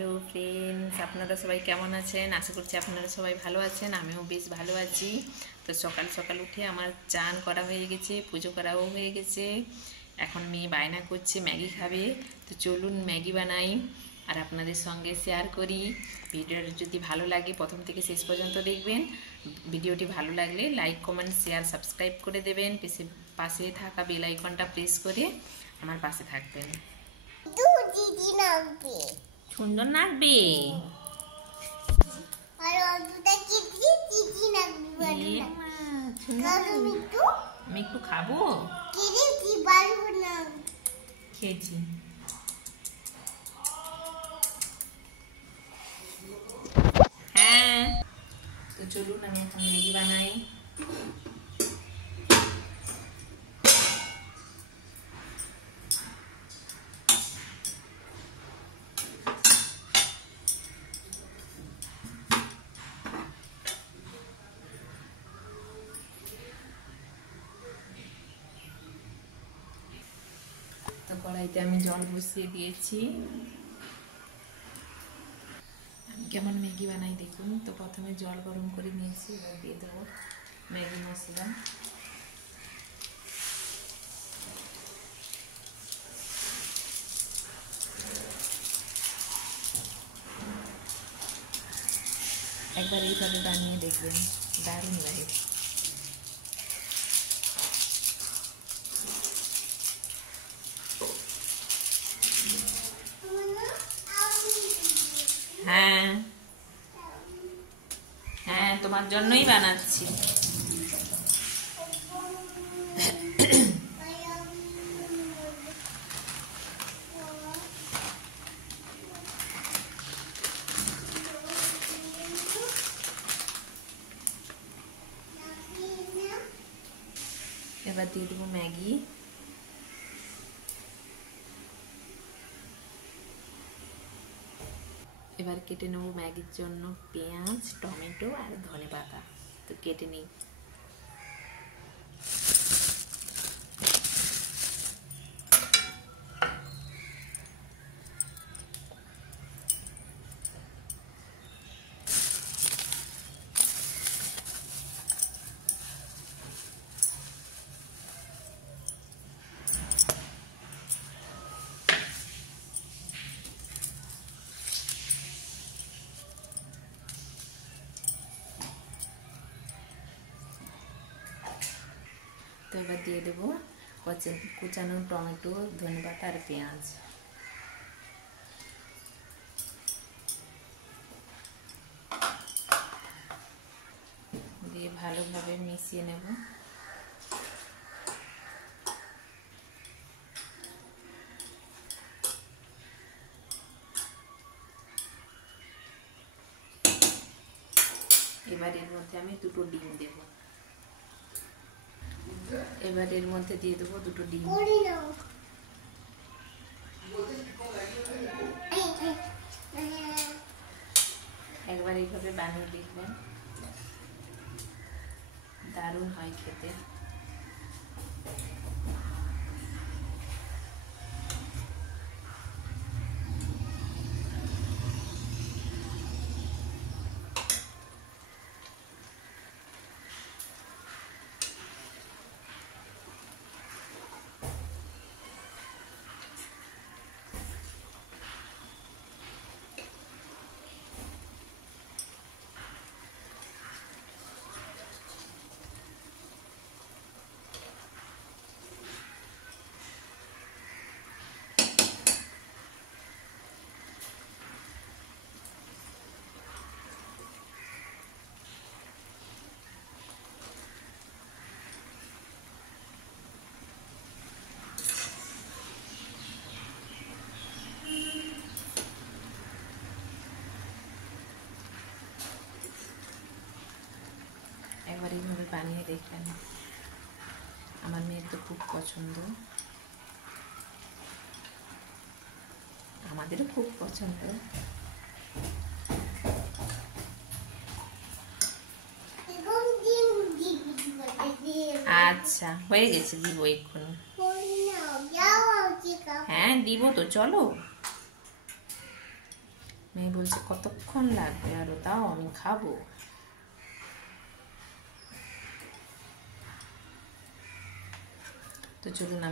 Hello friends, আপনারা সবাই কেমন আছেন? আশা করছি আপনারা সবাই ভালো আছেন। আমিও বেশ ভালো আছি। তো সকাল সকাল উঠে আমার চান করা হয়ে গেছে, পুজো করাও হয়ে গেছে। এখন মেয়ে বায়না করছে ম্যাগি খাবে। তো চলুন ম্যাগি বানাই আর আপনাদের সঙ্গে শেয়ার করি। ভিডিওটা যদি ভালো লাগে প্রথম থেকে শেষ পর্যন্ত দেখবেন। ভিডিওটি ভালো লাগলে লাইক, কমেন্ট, শেয়ার, সাবস্ক্রাইব করে দেবেন। পাশে থাকা বেল আইকনটা প্রেস করে আমার পাশে থাকবেন। সুন্দর নাচবে। আমি একটু খাবো। খেয়েছি। হ্যাঁ, তো চলুন আমি এখন ম্যাগি বানাই। তো কড়াইতে আমি জল বসিয়ে দিয়েছি। আমি কেমন ম্যাগি বানাই দেখুন। তো প্রথমে জল গরম করে নিয়েছি, এবার দিয়ে দেবো ম্যাগি মশলা। একবার এইভাবে বানিয়ে দেখবেন, দারুণ লাগে। হ্যাঁ হ্যাঁ, তোমার জন্যই বানাচ্ছি। এবার দিয়ে দেবো ম্যাগি। এবার কেটে নেবো ম্যাগির জন্য পেঁয়াজ, টমেটো আর ধনেপাতা। তো কেটে নিই। তো এবার দিয়ে দেবো কুচানো টমেটো, ধনেপাতা আর পেঁয়াজ দিয়ে ভালোভাবে মিশিয়ে নেব। এবার এর মধ্যে আমি দুটো ডিম দেব। এবার এর মধ্যে দিয়ে দেবো দুটো ডিম। একবার এইভাবে বানিয়ে দেখবেন, দারুণ হয় খেতে। একবার এইভাবে বানিয়ে দেখবেন, আমার মেয়ের তো খুব পছন্দ, আমাদেরও খুব পছন্দ। আচ্ছা, হয়ে গেছে, দিব এক্ষুনি। হ্যাঁ দিব তো, চলো। মেয়ে বলছে কতক্ষণ লাগবে আরও, তাও আমি খাবো। তো চলুন